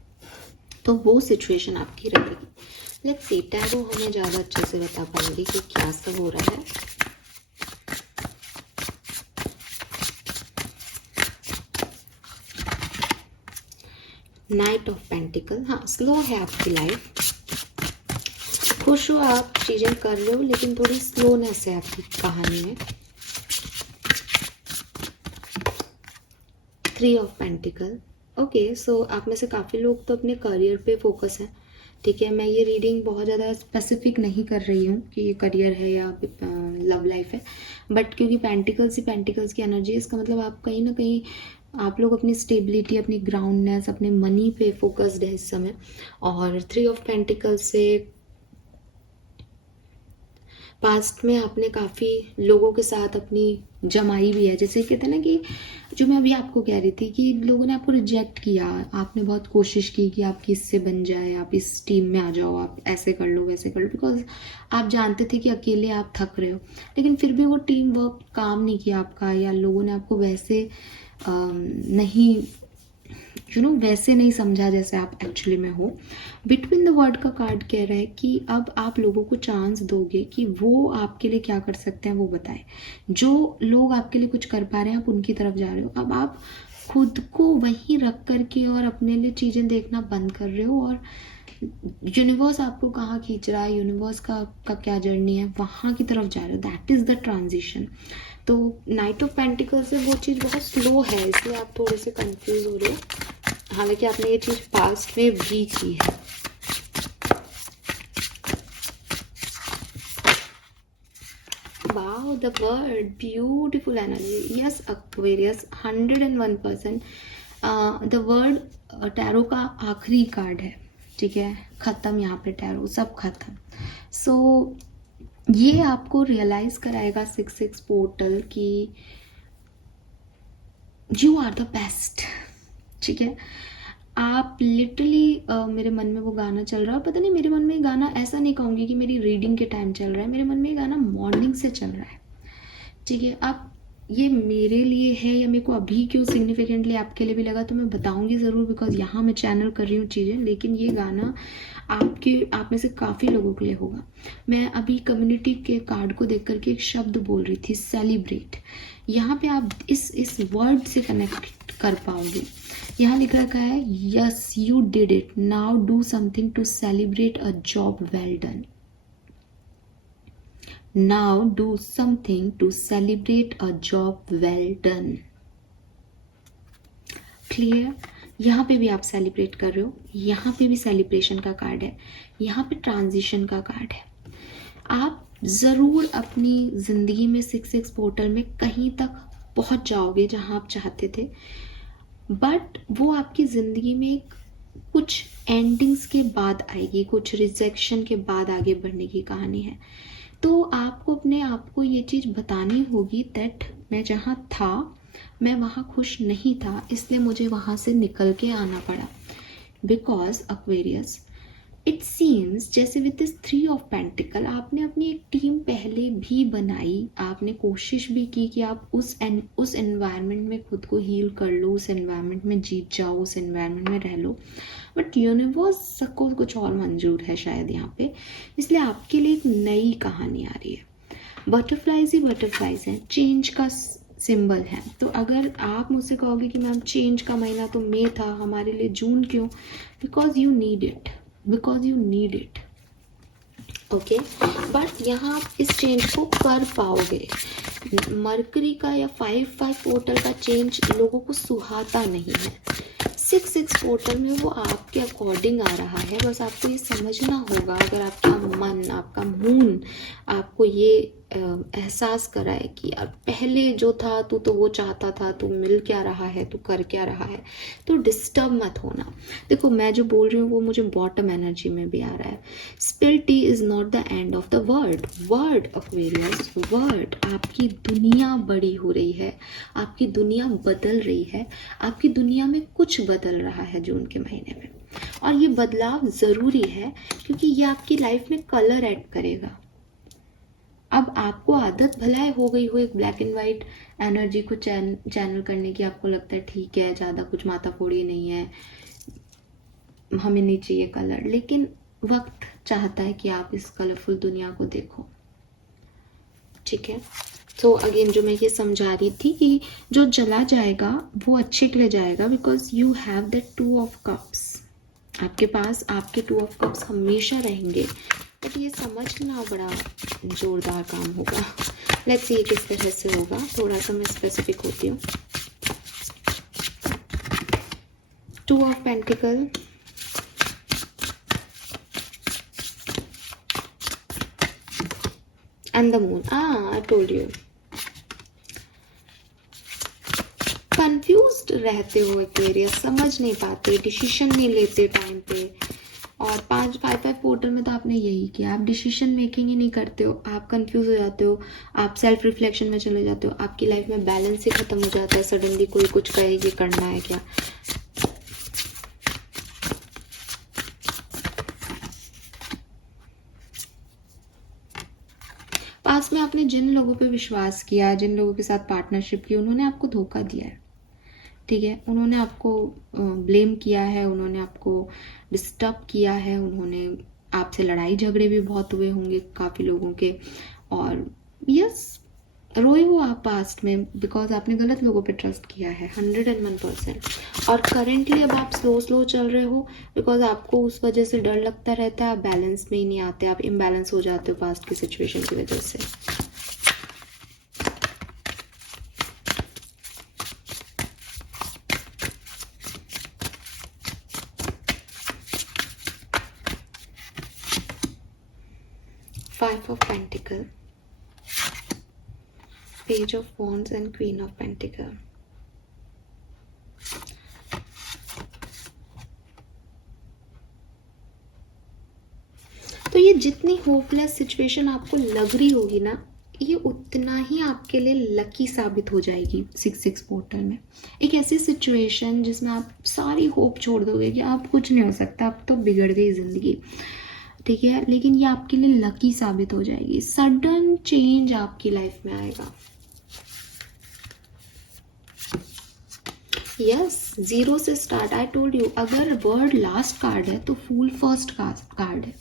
तो वो सिचुएशन आपकी रहेगी। लेट्स सी, टैरो हमें ज़्यादा अच्छे से बता पाएंगे कि क्या सब हो रहा है। नाइट ऑफ पेंटिकल, हाँ स्लो है आपकी लाइफ, खुश हो आप, चीज़ें कर रहे हो, लेकिन थोड़ी स्लोनेस है आपकी कहानी में। 3 ऑफ पेंटिकल, ओके, सो आप में से काफ़ी लोग तो अपने करियर पे फोकस हैं, ठीक है। मैं ये रीडिंग बहुत ज़्यादा स्पेसिफिक नहीं कर रही हूँ कि ये करियर है या लव लाइफ है, बट क्योंकि पेंटिकल्स ही पेंटिकल्स की एनर्जी है, इसका मतलब आप कहीं ना कहीं आप लोग अपनी स्टेबिलिटी, अपनी ग्राउंडनेस, अपने मनी पे फोकस्ड है इस समय। और 3 ऑफ पेंटिकल्स से पास्ट में आपने काफ़ी लोगों के साथ अपनी जमाई भी है, जैसे कहते हैं ना कि जो मैं अभी आपको कह रही थी कि लोगों ने आपको रिजेक्ट किया, आपने बहुत कोशिश की कि आप किससे बन जाए, आप इस टीम में आ जाओ, आप ऐसे कर लो वैसे कर लो, बिकॉज आप जानते थे कि अकेले आप थक रहे हो, लेकिन फिर भी वो टीम वर्क काम नहीं किया आपका, या लोगों ने आपको वैसे नहीं वैसे नहीं समझा जैसे आप एक्चुअली में हो। बिटवीन द वर्ड का कार्ड कह रहा है कि अब आप लोगों को चांस दोगे कि वो आपके लिए क्या कर सकते हैं, वो बताएं। जो लोग आपके लिए कुछ कर पा रहे हैं, आप उनकी तरफ जा रहे हो। अब आप खुद को वहीं रख करके और अपने लिए चीज़ें देखना बंद कर रहे हो, और यूनिवर्स आपको कहाँ खींच रहा है, यूनिवर्स का क्या जर्नी है, वहाँ की तरफ जा रहे हो। That is the transition. तो नाइट ऑफ पेंटिकल से वो चीज़ बहुत स्लो है, इसलिए आप थोड़े से कंफ्यूज हो रहे हो, हालांकि आपने ये चीज़ पास्ट में भी की है। Wow, the word, beautiful energy, yes Aquarius, 101%। The word tarot का आखिरी कार्ड है, ठीक है, ख़त्म, यहाँ पे टैरो सब ख़त्म। सो ये आपको रियलाइज कराएगा 6-6 पोर्टल कि यू आर द बेस्ट, ठीक है। आप लिटरली मेरे मन में वो गाना चल रहा है, पता नहीं मेरे मन में ये गाना, ऐसा नहीं कहूँगी कि मेरी रीडिंग के टाइम चल रहा है, मेरे मन में ये गाना मॉर्निंग से चल रहा है, ठीक है। अब ये मेरे लिए है या मेरे को अभी क्यों सिग्निफिकेंटली आपके लिए भी लगा, तो मैं बताऊंगी ज़रूर, बिकॉज यहाँ मैं चैनल कर रही हूँ चीज़ें, लेकिन ये गाना आप में से काफ़ी लोगों के लिए होगा। मैं अभी कम्युनिटी के कार्ड को देख करके एक शब्द बोल रही थी, सेलिब्रेट। यहाँ पे आप इस वर्ड से कनेक्ट कर पाओगे। यहाँ लिख रखा है, yes you did it, now do something to celebrate a job well done. Now do something to celebrate a job well done. Clear? यहाँ पे भी आप सेलिब्रेट कर रहे हो, यहाँ पे भी सेलिब्रेशन का कार्ड है, यहाँ पे ट्रांजिशन का कार्ड है। आप ज़रूर अपनी ज़िंदगी में 6-6 पोर्टल में कहीं तक पहुँच जाओगे जहाँ आप चाहते थे, बट वो आपकी ज़िंदगी में कुछ एंडिंग्स के बाद आएगी, कुछ रिजेक्शन के बाद आगे बढ़ने की कहानी है। तो आपको अपने आप को ये चीज़ बतानी होगी दैट मैं जहाँ था मैं वहाँ खुश नहीं था, इसलिए मुझे वहाँ से निकल के आना पड़ा। बिकॉज एक्वेरियस, इट सीम्स जैसे विद दिस 3 ऑफ पेंटिकल आपने अपनी एक टीम पहले भी बनाई, आपने कोशिश भी की कि आप उस एनवायरनमेंट में खुद को हील कर लो, उस एनवायरनमेंट में जीत जाओ, उस एनवायरनमेंट में रह लो, बट यूनिवर्स को कुछ और मंजूर है शायद यहाँ पे, इसलिए आपके लिए एक नई कहानी आ रही है। बटरफ्लाइज ही बटरफ्लाइज हैं, चेंज का सिंबल है। तो अगर आप मुझसे कहोगे कि मैम चेंज का महीना तो मई था, हमारे लिए जून क्यों? Because you need it, because you need it, okay. But यहाँ आप इस चेंज को कर पाओगे। मरकरी का या 5-5 पोर्टल का चेंज लोगों को सुहाता नहीं है, 6-6 पोर्टल में वो आपके अकॉर्डिंग आ रहा है। बस आपको ये समझना होगा, अगर आपका मन, आपका मून आपको ये एहसास कराए कि यार पहले जो था तू तो वो चाहता था, तू मिल क्या रहा है, तू कर क्या रहा है, तो डिस्टर्ब मत होना। देखो मैं जो बोल रही हूँ वो मुझे बॉटम एनर्जी में भी आ रहा है। Spill T is not the end of the world. World Aquarius, world, आपकी दुनिया बड़ी हो रही है, आपकी दुनिया बदल रही है, आपकी दुनिया में कुछ बदल रहा है जून के महीने में। और ये बदलाव ज़रूरी है क्योंकि ये आपकी लाइफ में कलर ऐड करेगा। अब आपको आदत भला हो गई हो एक ब्लैक एंड वाइट एनर्जी को चैनल करने की, आपको लगता है ठीक है ज़्यादा कुछ माथाफोड़ी नहीं है, हमें नहीं चाहिए कलर, लेकिन वक्त चाहता है कि आप इस कलरफुल दुनिया को देखो। ठीक है, तो अगेन जो मैं ये समझा रही थी कि जो चला जाएगा वो अच्छे के लिए जाएगा, because you have the 2 of cups. आपके पास आपके 2 ऑफ कप्स हमेशा रहेंगे, बट ये समझना बड़ा जोरदार काम होगा। लेट्स सी किस तरह से होगा, थोड़ा सा मैं स्पेसिफिक होती हूँ। 2 of pentacle, and the moon. I told you. Confused रहते हो एक्वेरियस, समझ नहीं पाते, डिसीजन नहीं लेते टाइम पे। और 5 पोर्टल में तो आपने यही किया, आप डिसीजन मेकिंग ही नहीं करते हो, आप कंफ्यूज हो जाते हो, आप सेल्फ रिफ्लेक्शन में चले जाते हो, आपकी लाइफ में बैलेंस ही खत्म हो जाता है। सडनली कोई कुछ कहे ये करना है क्या। पास में आपने जिन लोगों पे विश्वास किया, जिन लोगों के साथ पार्टनरशिप की, उन्होंने आपको धोखा दिया है। ठीक है, उन्होंने आपको ब्लेम किया है, उन्होंने आपको डिस्टर्ब किया है, उन्होंने आपसे लड़ाई झगड़े भी बहुत हुए होंगे काफ़ी लोगों के। और यस, रोए हो आप पास्ट में बिकॉज आपने गलत लोगों पे ट्रस्ट किया है 101%। और करेंटली अब आप स्लो चल रहे हो बिकॉज आपको उस वजह से डर लगता रहता है, आप बैलेंस में ही नहीं आते, आप इम्बैलेंस हो जाते हो पास्ट की सिचुएशन की वजह से। Five of Pentacles, Page of Wands and Queen of Pentacles. तो ये जितनी होपलेस सिचुएशन आपको लग रही होगी ना, ये उतना ही आपके लिए लकी साबित हो जाएगी 6-6 पोर्टल में। एक ऐसी सिचुएशन जिसमें आप सारी होप छोड़ दोगे कि आप कुछ नहीं हो सकता, अब तो बिगड़ गई ज़िंदगी। ठीक है, लेकिन ये आपके लिए लकी साबित हो जाएगी। सडन चेंज आपकी लाइफ में आएगा। यस, जीरो से स्टार्ट। आई टोल्ड यू, अगर वर्ड लास्ट कार्ड है तो फूल फर्स्ट कार्ड है।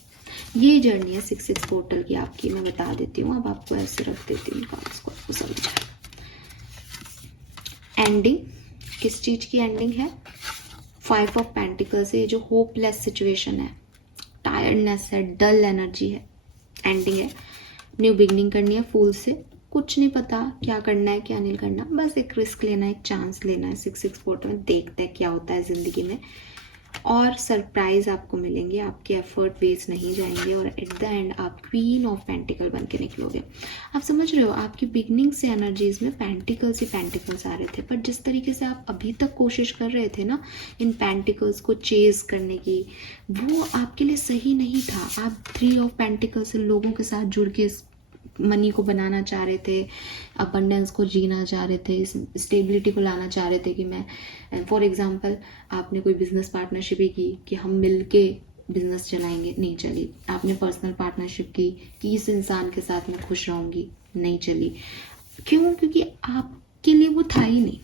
ये जर्नी है 6-6 पोर्टल की आपकी, मैं बता देती हूँ। अब आपको ऐसे रख देती हूँ कार्ड्स को, आपको समझ। एंडिंग, किस चीज की एंडिंग है? 5 ऑफ पेंटिकल्स से जो होपलेस सिचुएशन है, टायर्डनेस है, डल एनर्जी है, एंडिंग है। न्यू बिगनिंग करनी है फूल से। कुछ नहीं पता क्या करना है क्या नहीं करना, बस एक रिस्क लेना है, एक चांस लेना है। 6-6 पोर्टल में देखते हैं क्या होता है ज़िंदगी में, और सरप्राइज आपको मिलेंगे, आपके एफर्ट वेस्ट नहीं जाएंगे, और एट द एंड आप क्वीन ऑफ पेंटिकल बन के निकलोगे। आप समझ रहे हो, आपकी बिगनिंग से एनर्जीज में पेंटिकल्स ही पेंटिकल्स आ रहे थे, पर जिस तरीके से आप अभी तक कोशिश कर रहे थे ना इन पेंटिकल्स को चेज करने की, वो आपके लिए सही नहीं था। आप 3 ऑफ पेंटिकल्स से लोगों के साथ जुड़ के मनी को बनाना चाह रहे थे, अबंडेंस को जीना चाह रहे थे, स्टेबिलिटी को लाना चाह रहे थे। कि मैं फॉर एग्जांपल, आपने कोई बिजनेस पार्टनरशिप ही की कि हम मिल के बिजनेस चलाएंगे, नहीं चली। आपने पर्सनल पार्टनरशिप की कि इस इंसान के साथ मैं खुश रहूँगी, नहीं चली। क्यों? क्योंकि आपके लिए वो था ही नहीं।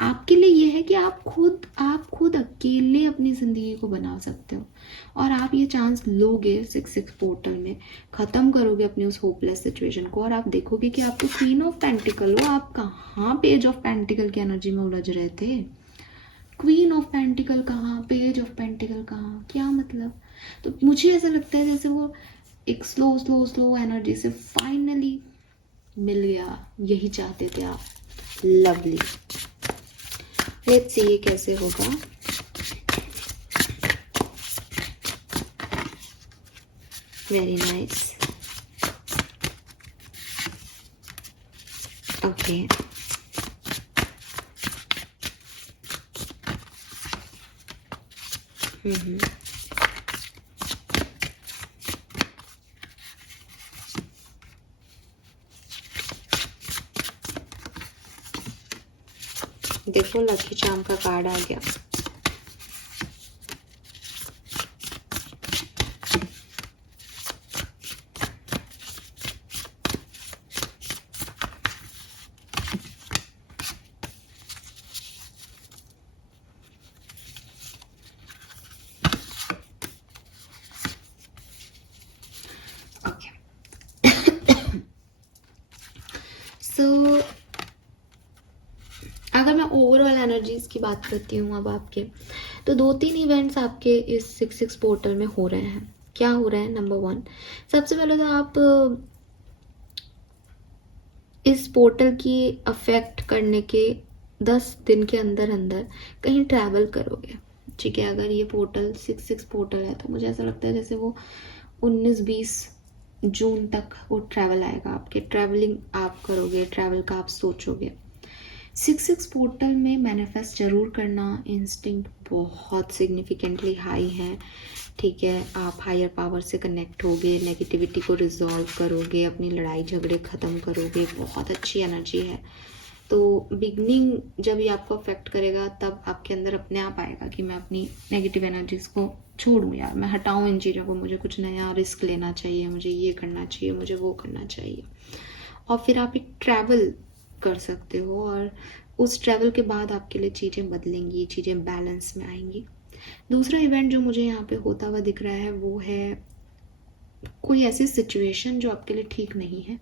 आपके लिए ये है कि आप खुद अकेले अपनी ज़िंदगी को बना सकते हो, और आप ये चांस लोगे 6-6 पोर्टल में, ख़त्म करोगे अपनी उस होपलेस सिचुएशन को, और आप देखोगे कि आप तो क्वीन ऑफ पेंटिकल हो। आप कहाँ पेज ऑफ पेंटिकल की एनर्जी में उलझ रहे थे? क्वीन ऑफ पेंटिकल कहाँ, पेज ऑफ पेंटिकल कहाँ, क्या मतलब? तो मुझे ऐसा लगता है जैसे वो एक स्लो एनर्जी से फाइनली मिल गया। यही चाहते थे आप। लवली। लेट्स सी ये कैसे होगा। Very nice. ओके, देखो लकी चार्म का कार्ड आ गया। की बात करती हूँ अब आपके। तो 2-3 इवेंट्स आपके इस 6-6 पोर्टल में हो रहे हैं। क्या हो रहा है? नंबर 1, सबसे पहले तो आप इस पोर्टल की अफेक्ट करने के 10 दिन के अंदर अंदर कहीं ट्रैवल करोगे, ठीक है। अगर ये पोर्टल 6-6 पोर्टल है तो मुझे ऐसा लगता है जैसे वो 19-20 जून तक वो ट्रैवल आएगा आपके। ट्रैवलिंग आप करोगे, ट्रैवल का आप सोचोगे। 6-6 पोर्टल में मैनिफेस्ट जरूर करना, इंस्टिंक्ट बहुत सिग्निफिकेंटली हाई है, ठीक है। आप हायर पावर से कनेक्ट होगे, नेगेटिविटी को रिजॉल्व करोगे, अपनी लड़ाई झगड़े ख़त्म करोगे, बहुत अच्छी एनर्जी है। तो बिगनिंग जब ये आपको अफेक्ट करेगा तब आपके अंदर अपने आप आएगा कि मैं अपनी नेगेटिव एनर्जीज़ को छोड़ूं यार, मैं हटाऊं इन चीज़ों को, मुझे कुछ नया रिस्क लेना चाहिए, मुझे ये करना चाहिए, मुझे वो करना चाहिए। और फिर आप एक ट्रैवल कर सकते हो और उस ट्रैवल के बाद आपके लिए चीज़ें बदलेंगी, चीज़ें बैलेंस में आएंगी। दूसरा इवेंट जो मुझे यहाँ पे होता हुआ दिख रहा है वो है कोई ऐसी सिचुएशन जो आपके लिए ठीक नहीं है,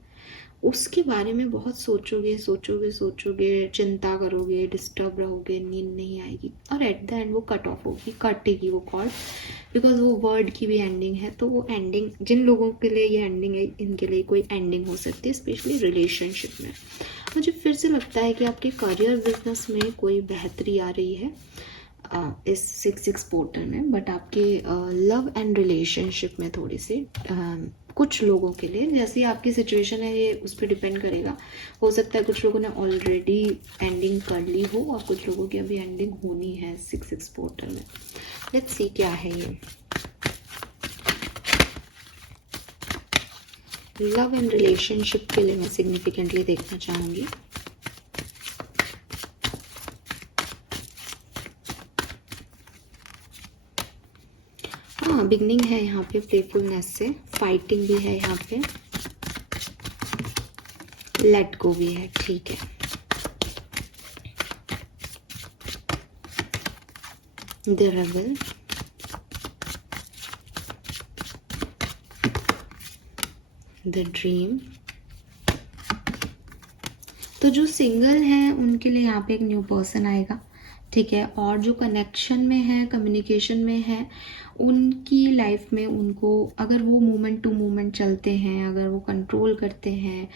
उसके बारे में बहुत सोचोगे सोचोगे सोचोगे, चिंता करोगे, डिस्टर्ब रहोगे, नींद नहीं आएगी और एट द एंड वो कट ऑफ होगी, कटेगी वो कॉल, बिकॉज वो वर्ड की भी एंडिंग है। तो वो एंडिंग जिन लोगों के लिए ये एंडिंग है, इनके लिए कोई एंडिंग हो सकती है, स्पेशली रिलेशनशिप में। मुझे फिर से लगता है कि आपके करियर बिजनेस में कोई बेहतरी आ रही है इस 6-6 पोर्टल में, बट आपके लव एंड रिलेशनशिप में थोड़ी सी कुछ लोगों के लिए, जैसी आपकी सिचुएशन है ये उस पर डिपेंड करेगा। हो सकता है कुछ लोगों ने ऑलरेडी एंडिंग कर ली हो और कुछ लोगों की अभी एंडिंग होनी है 6-6 पोर्टल में। लेट्स सी क्या है ये। लव एंड रिलेशनशिप के लिए मैं सिग्निफिकेंटली देखना चाहूँगी। हाँ, बिगनिंग है यहाँ पे प्लेफुलनेस से, फाइटिंग भी है यहाँ पे, लेट गो भी है, ठीक है। The rebel, the dream. तो जो सिंगल हैं उनके लिए यहाँ पे एक न्यू पर्सन आएगा, ठीक है। और जो कनेक्शन में है, कम्युनिकेशन में है, उनकी लाइफ में उनको अगर वो मोमेंट टू मोमेंट चलते हैं, अगर वो कंट्रोल करते हैं,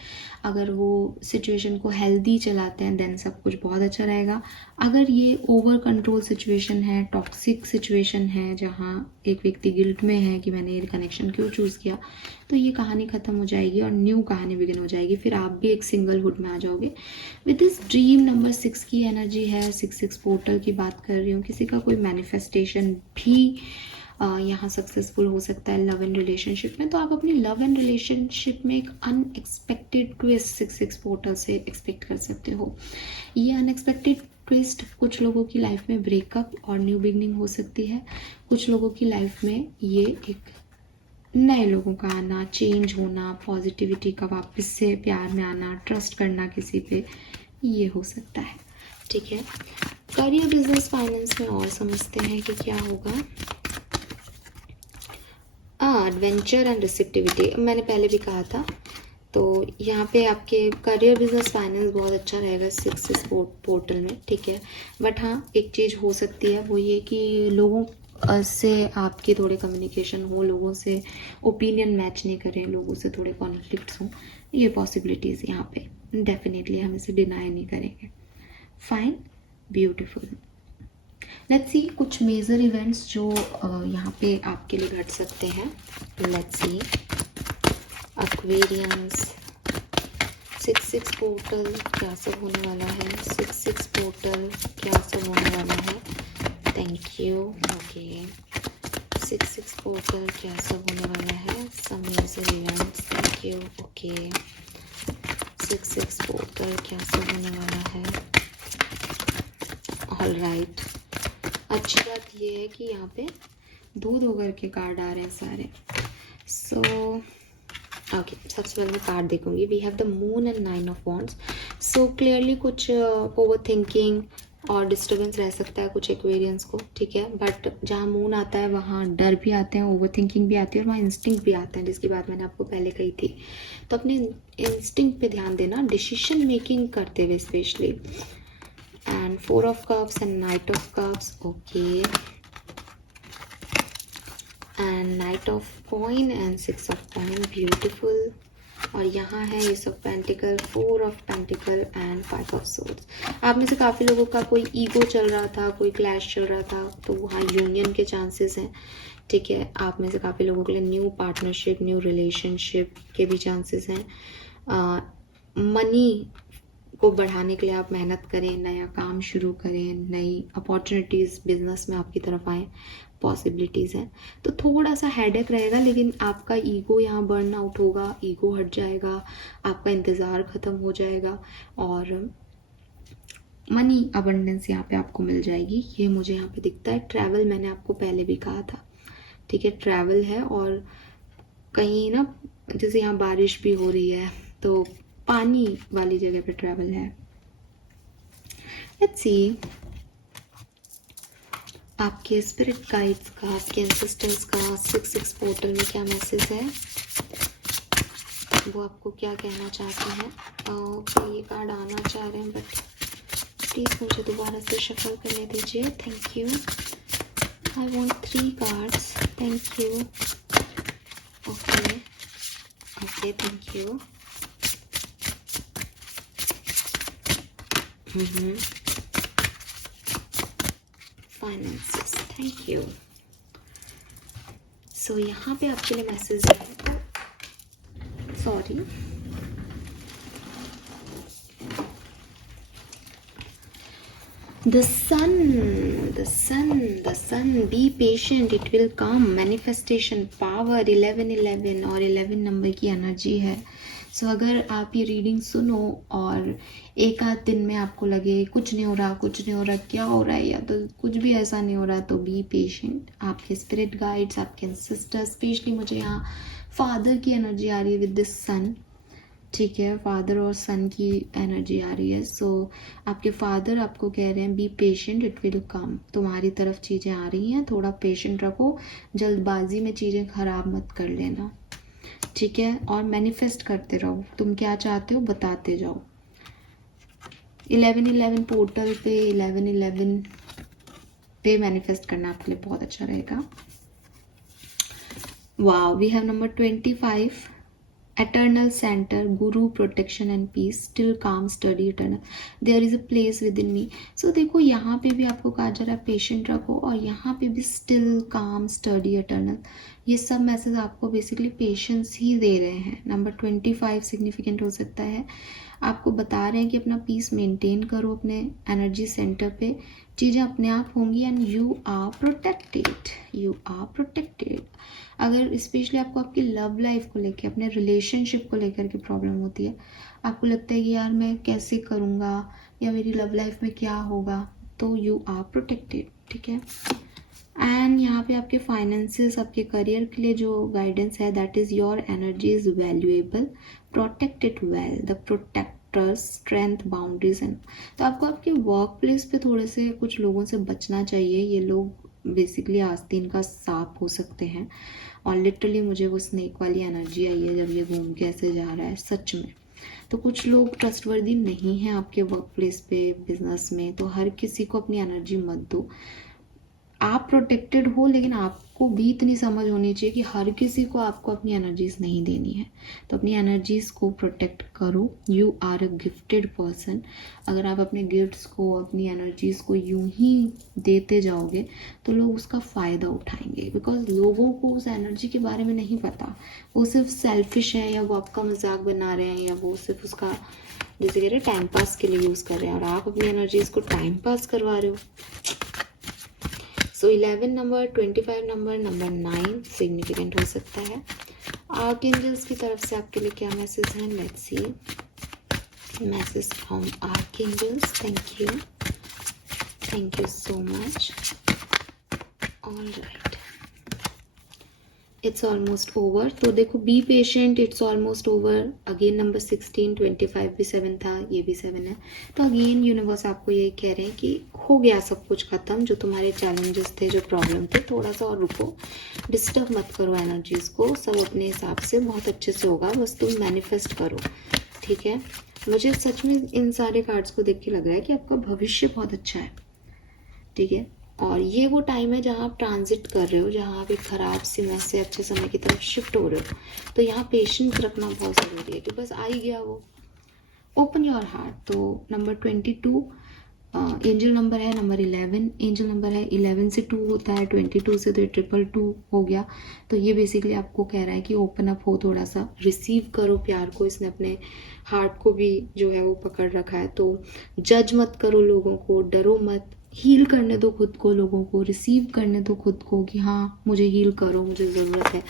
अगर वो सिचुएशन को हेल्दी चलाते हैं, देन सब कुछ बहुत अच्छा रहेगा। अगर ये ओवर कंट्रोल सिचुएशन है, टॉक्सिक सिचुएशन है, जहाँ एक व्यक्ति गिल्ट में है कि मैंने ये कनेक्शन क्यों चूज़ किया, तो ये कहानी ख़त्म हो जाएगी और न्यू कहानी बिगिन हो जाएगी। फिर आप भी एक सिंगलहुड में आ जाओगे। विद दिस ड्रीम नंबर 6 की एनर्जी है, 6-6 पोर्टल की बात कर रही हूँ। किसी का कोई मैनिफेस्टेशन भी यहाँ सक्सेसफुल हो सकता है लव एंड रिलेशनशिप में। तो आप अपनी लव एंड रिलेशनशिप में एक अनएक्सपेक्टेड ट्विस्ट 6-6 पोर्टल से एक्सपेक्ट कर सकते हो। ये अनएक्सपेक्टेड ट्विस्ट कुछ लोगों की लाइफ में ब्रेकअप और न्यू बिगनिंग हो सकती है, कुछ लोगों की लाइफ में ये एक नए लोगों का आना, चेंज होना, पॉजिटिविटी का वापस से प्यार में आना, ट्रस्ट करना किसी पे, ये हो सकता है, ठीक है। करियर बिजनेस फाइनेंस में और समझते हैं कि क्या होगा। एडवेंचर एंड रिसेप्टिविटी, मैंने पहले भी कहा था। तो यहाँ पे आपके करियर बिजनेस फाइनेंस बहुत अच्छा रहेगा 6-6 पोर्टल में, ठीक है। बट हाँ, एक चीज़ हो सकती है वो ये कि लोगों से आपकी थोड़े कम्युनिकेशन हो, लोगों से ओपिनियन मैच नहीं करें, लोगों से थोड़े कॉन्फ्लिक्ट्स हों, ये पॉसिबिलिटीज़ यहाँ पे डेफिनेटली हम इसे डिनाई नहीं करेंगे। Fine, beautiful. लेट्स सी कुछ मेजर इवेंट्स जो यहाँ पे आपके लिए घट सकते हैं। लेट्स सी एक्वेरियंस 6-6 पोर्टल क्या सब होने वाला है, 6-6 पोर्टल क्या सब होने वाला है। Thank you. ओके, 6-6 पोर्टल क्या सब होने वाला है, some major events. Thank you. Okay, 6-6 portal क्या सब होने वाला है। ऑल राइट, अच्छी बात ये है कि यहाँ पे दूध होकर के कार्ड आ रहे हैं सारे। सो ओके, सबसे पहले मैं कार्ड देखूंगी। We have the moon and 9 of wands. So clearly कुछ ओवर थिंकिंग और डिस्टर्बेंस रह सकता है कुछ एक्वेरियंस को, ठीक है। बट जहाँ मून आता है वहाँ डर भी आते हैं, ओवर थिंकिंग भी आती है और वहाँ इंस्टिंक्ट भी आता है, जिसकी बात मैंने आपको पहले कही थी। तो अपने इंस्टिंक्ट पे ध्यान देना, डिसीजन मेकिंग करते हुए specially. and 4 of cups and Knight of cups. Okay, and Knight of coin and 6 of coin. Beautiful. और यहाँ है Ace of Pentacle, 4 of Pentacle and 5 of Swords. आप में से काफ़ी लोगों का कोई ईगो चल रहा था, कोई क्लैश चल रहा था, तो वहाँ यूनियन के चांसेस हैं. ठीक है, आप में से काफ़ी लोगों के लिए न्यू पार्टनरशिप, न्यू रिलेशनशिप के भी चांसेस हैं. मनी को बढ़ाने के लिए आप मेहनत करें, नया काम शुरू करें, नई अपॉर्चुनिटीज़ बिजनेस में आपकी तरफ आएँ, पॉसिबिलिटीज़ हैं. तो थोड़ा सा हेडेक रहेगा, लेकिन आपका ईगो यहाँ बर्न आउट होगा, ईगो हट जाएगा, आपका इंतज़ार ख़त्म हो जाएगा और मनी अबंडेंस यहाँ पे आपको मिल जाएगी. ये मुझे यहाँ पे दिखता है. ट्रैवल मैंने आपको पहले भी कहा था. ठीक है, ट्रैवल है और कहीं ना जैसे यहाँ बारिश भी हो रही है तो पानी वाली जगह पे ट्रैवल है. लेट्स सी आपके स्पिरिट गाइड्स का, आपके एंसेस्टर्स का 6-6 पोर्टल में क्या मैसेज है, वो आपको क्या कहना चाहते हैं. ओके, ये कार्ड आना चाह रहे हैं बट प्लीज़ मुझे दोबारा से शफल करने दीजिए. Thank you. I want 3 cards. Thank you. Okay okay, thank you. Finances, thank you. So यहाँ पे आपके लिए मैसेज है. Sorry, the sun, be patient, it will come. Manifestation, power, 11-11 और 11 नंबर की एनर्जी है. सो अगर आप ये रीडिंग सुनो और एक आध दिन में आपको लगे कुछ नहीं हो रहा, क्या हो रहा है, या तो कुछ भी ऐसा नहीं हो रहा, तो बी पेशेंट. आपके स्पिरिट गाइड्स, आपके एंसेस्टर्स, स्पेशली मुझे यहाँ फादर की एनर्जी आ रही है विद दिस सन. ठीक है, फादर और सन की एनर्जी आ रही है. सो आपके फादर आपको कह रहे हैं be patient, it will come. तुम्हारी तरफ चीज़ें आ रही हैं, थोड़ा पेशेंट रखो, जल्दबाजी में चीज़ें ख़राब मत कर लेना. ठीक है, और मैनिफेस्ट करते रहो. तुम क्या चाहते हो बताते जाओ. 11-11 पोर्टल पे 11-11 पे मैनिफेस्ट करना आपके लिए बहुत अच्छा रहेगा. Wow, we have number 25. Eternal center, guru, protection and peace, still calm, steady, eternal. There is a place within me. So देखो यहाँ पे भी आपको कहा जा रहा है पेशेंट रखो, और यहाँ पे भी still calm, steady, eternal. ये सब मैसेज आपको बेसिकली पेशेंस ही दे रहे हैं. नंबर 25 सिग्निफिकेंट हो सकता है. आपको बता रहे हैं कि अपना पीस मेंटेन करो अपने एनर्जी सेंटर पे, चीज़ें अपने आप होंगी and you are protected. You are protected. अगर स्पेशली आपको आपकी लव लाइफ को लेकर, अपने रिलेशनशिप को लेकर के प्रॉब्लम होती है, आपको लगता है कि यार मैं कैसे करूँगा या मेरी लव लाइफ में क्या होगा, तो यू आर प्रोटेक्टेड. ठीक है, एंड यहाँ पे आपके फाइनेंसेस, आपके करियर के लिए जो गाइडेंस है, that is your energy is valuable, protect it well. The protectors, strength, boundaries and. तो आपको आपके वर्क प्लेस पे थोड़े से कुछ लोगों से बचना चाहिए. ये लोग बेसिकली आस्तीन का सांप हो सकते हैं, और लिटरली मुझे वो स्नेक वाली एनर्जी आई है जब ये घूम के ऐसे जा रहा है सच में. तो कुछ लोग ट्रस्टवर्दी नहीं हैं आपके वर्क प्लेस पे, बिजनेस में. तो हर किसी को अपनी एनर्जी मत दो. आप प्रोटेक्टेड हो, लेकिन आपको भी इतनी समझ होनी चाहिए कि हर किसी को आपको अपनी एनर्जीज नहीं देनी है. तो अपनी एनर्जीज को प्रोटेक्ट करो. You are a gifted person. अगर आप अपने गिफ्ट्स को, अपनी एनर्जीज को यूं ही देते जाओगे तो लोग उसका फ़ायदा उठाएंगे, बिकॉज लोगों को उस एनर्जी के बारे में नहीं पता. वो सिर्फ सेल्फिश है, या वो आपका मजाक बना रहे हैं, या वो सिर्फ उसका जैसे कह रहे हैं टाइम पास के लिए यूज़ कर रहे हैं, और आप अपनी एनर्जीज को टाइम पास करवा रहे हो. सो 11 नंबर, 25 नंबर, नंबर 9 सिग्निफिकेंट हो सकता है. आर्कएंजल्स की तरफ से आपके लिए क्या मैसेज है, let's C. Message from archangels. Thank you so much. All right, it's almost over. तो देखो, be patient, it's almost over. Again number 16, 25 भी 7 था, ये भी 7 है. तो अगेन यूनिवर्स आपको ये कह रहे हैं कि हो गया सब कुछ ख़त्म. जो तुम्हारे चैलेंजेस थे, जो प्रॉब्लम थे, थोड़ा सा और रुको, डिस्टर्ब मत करो एनर्जीज़ को. सब अपने हिसाब से बहुत अच्छे से होगा, बस तुम मैनिफेस्ट करो. ठीक है, मुझे सच में इन सारे कार्ड्स को देख के लग रहा है कि आपका भविष्य बहुत अच्छा है। ठीक है, और ये वो टाइम है जहाँ आप ट्रांजिट कर रहे हो, जहाँ आप एक खराब समय से अच्छे समय की तरफ शिफ्ट हो रहे हो। तो यहाँ पेशेंस रखना बहुत ज़रूरी है कि बस आ ही गया वो। Open your heart. तो नंबर 22 एंजल नंबर है, नंबर 11 एंजल नंबर है। 11 से 2 होता है, 22 से तो 222 हो गया। तो ये बेसिकली आपको कह रहा है कि ओपन अप हो, थोड़ा सा रिसीव करो प्यार को। इसने अपने हार्ट को भी जो है वो पकड़ रखा है। तो जज मत करो लोगों को, डरो मत, हील करने दो खुद को, लोगों को रिसीव करने दो खुद को कि हाँ मुझे हील करो, मुझे ज़रूरत है,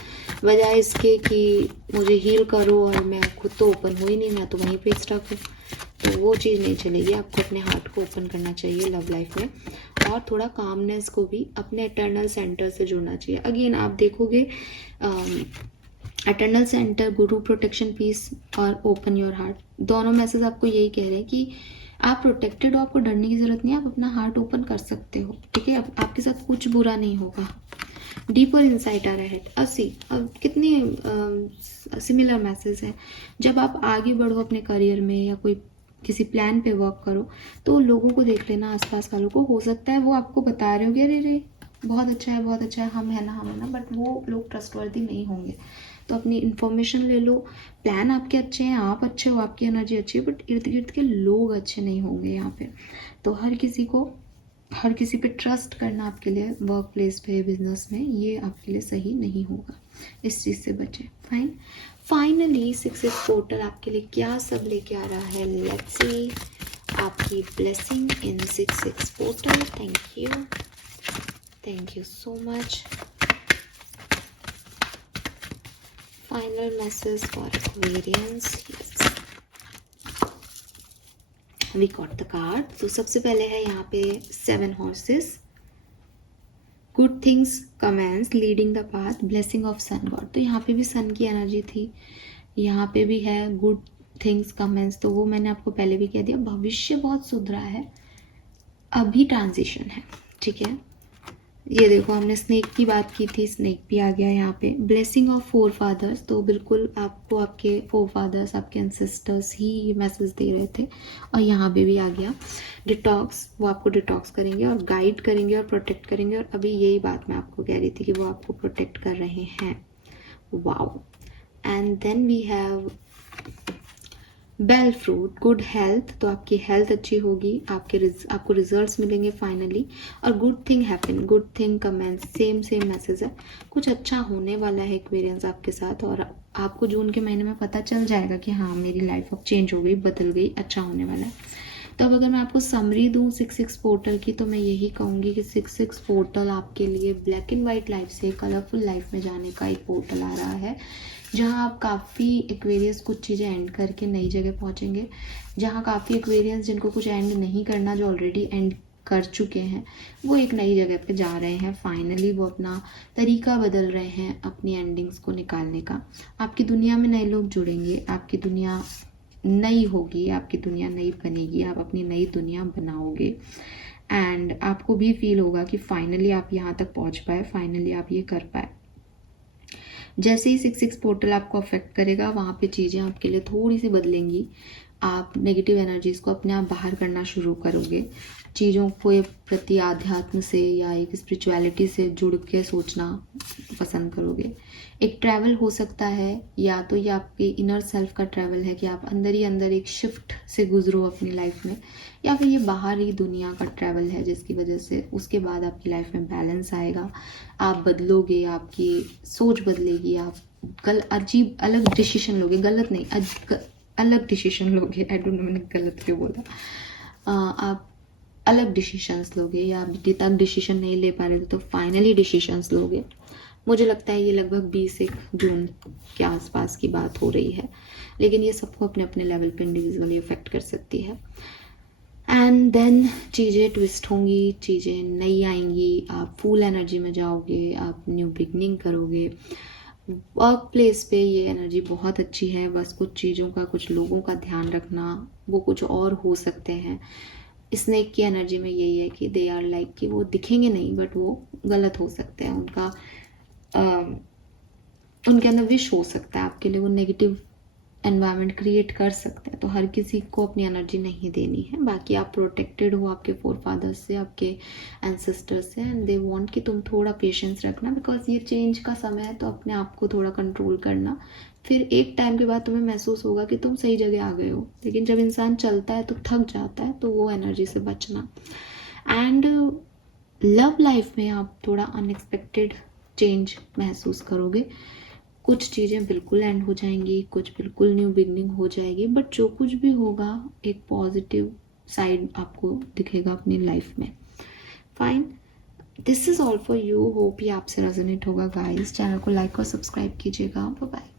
बजाय इसके कि मुझे हील करो और मैं खुद तो ओपन हो ही नहीं, मैं तो वहीं पे स्टक हूँ। तो वो चीज़ नहीं चलेगी। आपको अपने हार्ट को ओपन करना चाहिए लव लाइफ में, और थोड़ा कामनेस को भी अपने इटर्नल सेंटर से जुड़ना चाहिए। अगेन आप देखोगे इटर्नल सेंटर, गुरु, प्रोटेक्शन, पीस और ओपन योर हार्ट, दोनों मैसेज आपको यही कह रहे हैं कि आप प्रोटेक्टेड हो, आपको डरने की ज़रूरत नहीं है, आप अपना हार्ट ओपन कर सकते हो। ठीक है, अब आपके साथ कुछ बुरा नहीं होगा। डीपर इंसाइट आ रहा है 80। अब कितनी सिमिलर मैसेज है। जब आप आगे बढ़ो अपने करियर में या कोई किसी प्लान पे वर्क करो, तो लोगों को देख लेना, आसपास वालों को, हो सकता है वो आपको बता रहे होंगे अरे रे बहुत अच्छा है, बहुत अच्छा है, हम है ना, बट वो लोग ट्रस्टवर्दी नहीं होंगे। तो अपनी इन्फॉर्मेशन ले लो। प्लान आपके अच्छे हैं, आप अच्छे हो, आपकी एनर्जी अच्छी है, बट इर्द गिर्द के लोग अच्छे नहीं होंगे यहाँ पे। तो हर किसी पे ट्रस्ट करना आपके लिए वर्क प्लेस पे, बिजनेस में, ये आपके लिए सही नहीं होगा। इस चीज़ से बचें। फाइनली 6 पोर्टल आपके लिए क्या सब लेके आ रहा है, लेट्स सी आपकी blessing in 6 portal. Thank you so much. Final message for Aquarians. We got the card. तो सबसे पहले है यहाँ पे 7 horses, good things commence, leading the path, blessing of sun god. तो यहाँ पे भी सन की एनर्जी थी, यहाँ पे भी है गुड थिंग्स कमेंस। तो वो मैंने आपको पहले भी कह दिया, भविष्य बहुत सुधरा है, अभी ट्रांजिशन है। ठीक है, ये देखो हमने स्नेक की बात की थी, स्नेक भी आ गया यहाँ पे। ब्लेसिंग ऑफ 4 फादर्स, तो बिल्कुल आपको आपके 4 फादर्स, आपके एंसेस्टर्स ही मैसेज दे रहे थे, और यहाँ पे भी आ गया। डिटॉक्स, वो आपको डिटॉक्स करेंगे और गाइड करेंगे और प्रोटेक्ट करेंगे, और अभी यही बात मैं आपको कह रही थी कि वो आपको प्रोटेक्ट कर रहे हैं। Wow. And then we have bel fruit, good health, तो आपकी हेल्थ अच्छी होगी, आपको रिजल्ट्स मिलेंगे फाइनली। और good thing happen, good thing commence, same message है, कुछ अच्छा होने वाला है एक्वेरियंस आपके साथ, और आपको जून के महीने में पता चल जाएगा कि हाँ मेरी लाइफ अब चेंज हो गई, बदल गई, अच्छा होने वाला है। तो अब अगर मैं आपको समरी दूँ 6 पोर्टल की, तो मैं यही कहूँगी कि 6 पोर्टल आपके लिए ब्लैक एंड वाइट लाइफ से कलरफुल लाइफ में जाने का एक पोर्टल आ रहा है, जहाँ आप काफ़ी एक्वेरियंस कुछ चीज़ें एंड करके नई जगह पहुँचेंगे, जहाँ काफ़ी एक्वेरियंस जिनको कुछ एंड नहीं करना, जो ऑलरेडी एंड कर चुके हैं, वो एक नई जगह पे जा रहे हैं। फाइनली वो अपना तरीका बदल रहे हैं अपनी एंडिंग्स को निकालने का। आपकी दुनिया में नए लोग जुड़ेंगे, आपकी दुनिया नई होगी, आपकी दुनिया नई बनेगी, आप अपनी नई दुनिया बनाओगे, एंड आपको भी फील होगा कि फाइनली आप यहाँ तक पहुँच पाए, फाइनली आप ये कर पाए। जैसे ही 6 पोर्टल आपको अफेक्ट करेगा, वहाँ पे चीज़ें आपके लिए थोड़ी सी बदलेंगी। आप नेगेटिव एनर्जीज़ को अपने आप बाहर करना शुरू करोगे, चीज़ों को प्रति आध्यात्म से या एक स्पिरिचुअलिटी से जुड़ के सोचना पसंद करोगे। एक ट्रैवल हो सकता है, या तो ये आपके इनर सेल्फ का ट्रैवल है कि आप अंदर ही अंदर एक शिफ्ट से गुजरो अपनी लाइफ में, या फिर ये बाहरी दुनिया का ट्रैवल है जिसकी वजह से उसके बाद आपकी लाइफ में बैलेंस आएगा, आप बदलोगे, आपकी सोच बदलेगी, आप अजीब अलग डिसीजन लोगे, गलत नहीं, अलग डिसीजन लोगे। आई डोंट नो मैंने गलत क्यों बोला। आप अलग डिसीजंस लोगे, या अभी तक डिसीजन नहीं ले पा रहे थे तो फाइनली डिसीजंस लोगे। मुझे लगता है ये लगभग 20 जून के आसपास की बात हो रही है, लेकिन ये सबको अपने अपने लेवल पे इंडिविजुअली अफेक्ट कर सकती है। एंड देन चीज़ें ट्विस्ट होंगी, चीज़ें नई आएंगी, आप फुल एनर्जी में जाओगे, आप न्यू बिगनिंग करोगे। वर्क प्लेस पे ये एनर्जी बहुत अच्छी है, बस कुछ चीज़ों का, कुछ लोगों का ध्यान रखना, वो कुछ और हो सकते हैं। स्नेक की एनर्जी में यही है कि दे आर लाइक कि वो दिखेंगे नहीं, बट वो गलत हो सकते हैं, उनके अंदर विश हो सकता है आपके लिए, वो नेगेटिव एनवायरनमेंट क्रिएट कर सकते हैं। तो हर किसी को अपनी एनर्जी नहीं देनी है। बाकी आप प्रोटेक्टेड हो आपके फोर फादर्स से, आपके एंसेस्टर्स से, एंड दे वांट कि तुम थोड़ा पेशेंस रखना, बिकॉज ये चेंज का समय है। तो अपने आप को थोड़ा कंट्रोल करना। फिर एक टाइम के बाद तुम्हें महसूस होगा कि तुम सही जगह आ गए हो। लेकिन जब इंसान चलता है तो थक जाता है, तो वो एनर्जी से बचना। एंड लव लाइफ में आप थोड़ा अनएक्सपेक्टेड चेंज महसूस करोगे। कुछ चीज़ें बिल्कुल एंड हो जाएंगी, कुछ बिल्कुल न्यू बिगनिंग हो जाएगी, बट जो कुछ भी होगा एक पॉजिटिव साइड आपको दिखेगा अपनी लाइफ में। Fine, this is all for you. Hope ये आपसे रेजोनेट होगा गाइस। चैनल को लाइक और सब्सक्राइब कीजिएगा। Bye bye.